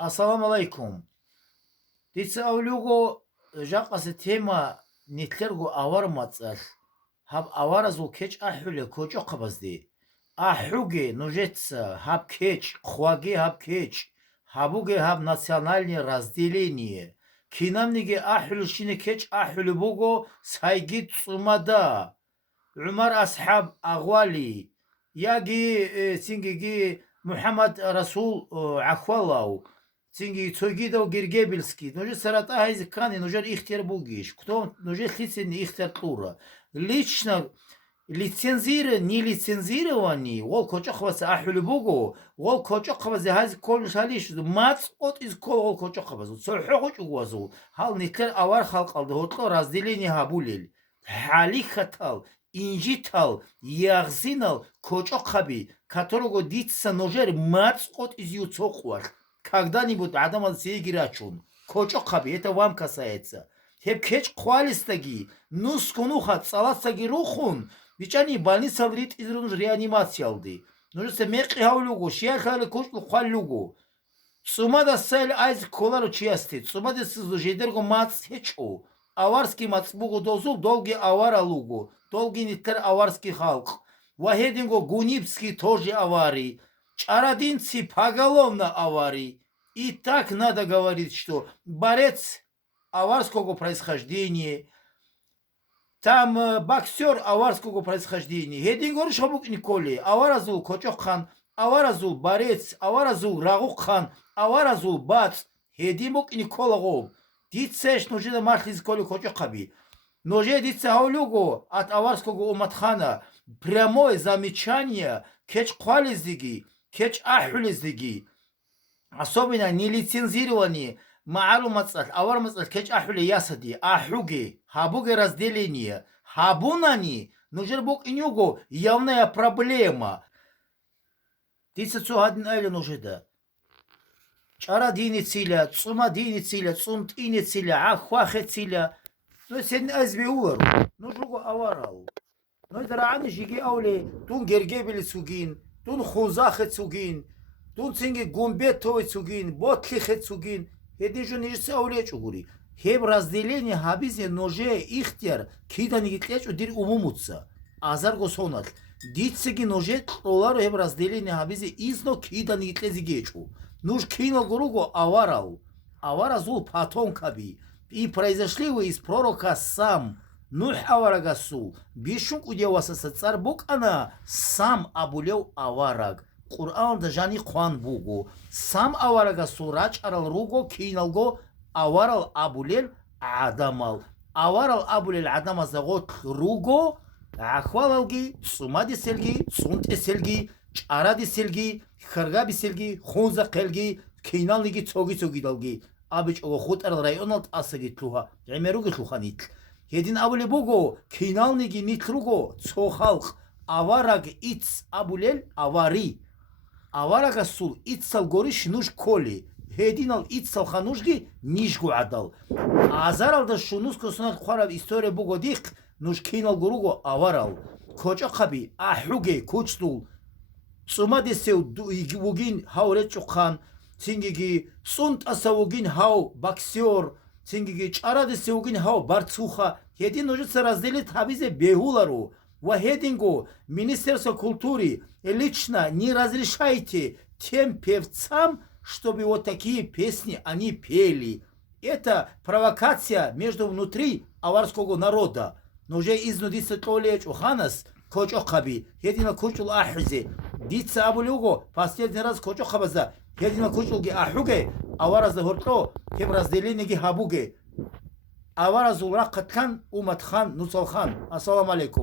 Assalamu alaikum. Dice luego ya qase tema nitlergo avar matsal. Hab avarazul keç ahule koço qabazdi. Ahuge nujets hab keç, khwage hab keç. Habuge hab национальное разделение. Кинамниге ahulshine keç ahule bogo saygı tsumada. Umar ashab agwali. Yagi singigi Muhammad Rasul Ахвалау. Цинги цойгидов Гергебельский, ноже сарата хайзикани, ноже ихтер бугиш, кто ноже лицен ихтер тура. Лично нелицензированный, вол кочохвас ахулю бугу, вол кочохвас хайз кол шалиш, мац от из кол вол кочохвас, сохоч угвазу, хал нитлер авар халк алды, хотло разделение хабулил, хали хатал, инжитал, ягзинал, кочохаби, которого дитса ножер мац от из юцохвар. Когда-нибудь Адам Сейгирачун. Кочо хаби, это вам касается. Хеп кеч квалистаги, ну скунуха, цаласаги рухун. Вичани больница врит из реанимации алды. Ну же се меқи хаулугу, шиахали кушлу хвалугу. Сумада сел айз колару чиясти. Сумада сизу жедерго мац хечу. Аварский мацбугу дозул, долги авара лугу. Долги нитер аварский халк. Вахединго гунибский тоже аварий. Чарадинцы поголовно аварий. И так надо говорить, что борец аварского происхождения, там боксер аварского происхождения. Хедингор Шабук Николи, аваразул Кочоххан, аваразул борец, аваразул Рагукхан, аваразул бац, Хедимук Николагов. Дицеш нужно махлиз Коли Кочохаби. Ноже дица хаулюгу от аварского уматхана прямое замечание кеч квализдиги. Кеч ахулиздиги, особенно нелицензированные маалумацат, авармацат кеч ахули ясади, ахуги, хабуги разделение, хабунани, нужер бог и нюго, явная проблема. Тисячу один айлен уже да. Чара дини циля, цума дини циля, цумт ини циля, ахвахе циля, ну сен азби уару, ну жуго аварау. Ну это раани жиги аули, тун гергебели сугин, тун хузахе цугин, тун цинги гумбетове цугин, ботлихе цугин, хедижу нижце ауле чугури. Хеб разделение хабизе ноже ихтяр, кида нигитлячу дир умумутса. Азар госонат. Дитсеги ноже толару хеб разделение хабизе изно кида нигитлези гечу. Нуж кино груго аварал. Аваразул потом каби. И произошли вы из пророка сам. Нух аварагасул. Бишук удеваса цар бук она сам абулев авараг. Кур'ан да жани хуан бугу. Сам аварагасул рач арал руго киналго аварал абулел адамал. Аварал абулел адама загот руго ахвалалги, сумади селги, сунте селги, чаради селги, харгаби селги, хунза келги, киналниги цоги далги. Абич ого худ арал районалт асаги тлуха. Ямеруги тлуханит. Един абуле буго, киналниги нитруго, цохалх, авараг иц абулел авари. Аварага сул ицал гориш нуш коли. Хединал ицал ханушги нишгу адал. Азарал да шунус косунат хварав история буго дих нуш кинал горуго аварал. Коча хаби ахуге кучтул. Сумади сеу вугин хауречухан. Цингиги сунт асавугин хау боксер. Цингиги чаради сеугин хау барцуха. Хедин нужно разделить хабизе бехулару. Вахединго Министерство культуры лично не разрешайте тем певцам, чтобы вот такие песни они пели. Это провокация между внутри аварского народа. Но уже изнудится толеч уханас кочохаби. Хедина кучул ахизе. Дица абулюго последний раз кочохабаза. Хедина кучулги ахуге. Авара захорто кем разделение ги хабуге. Авара зулра каткан уматхан нусалхан. Ассаламу алейкум.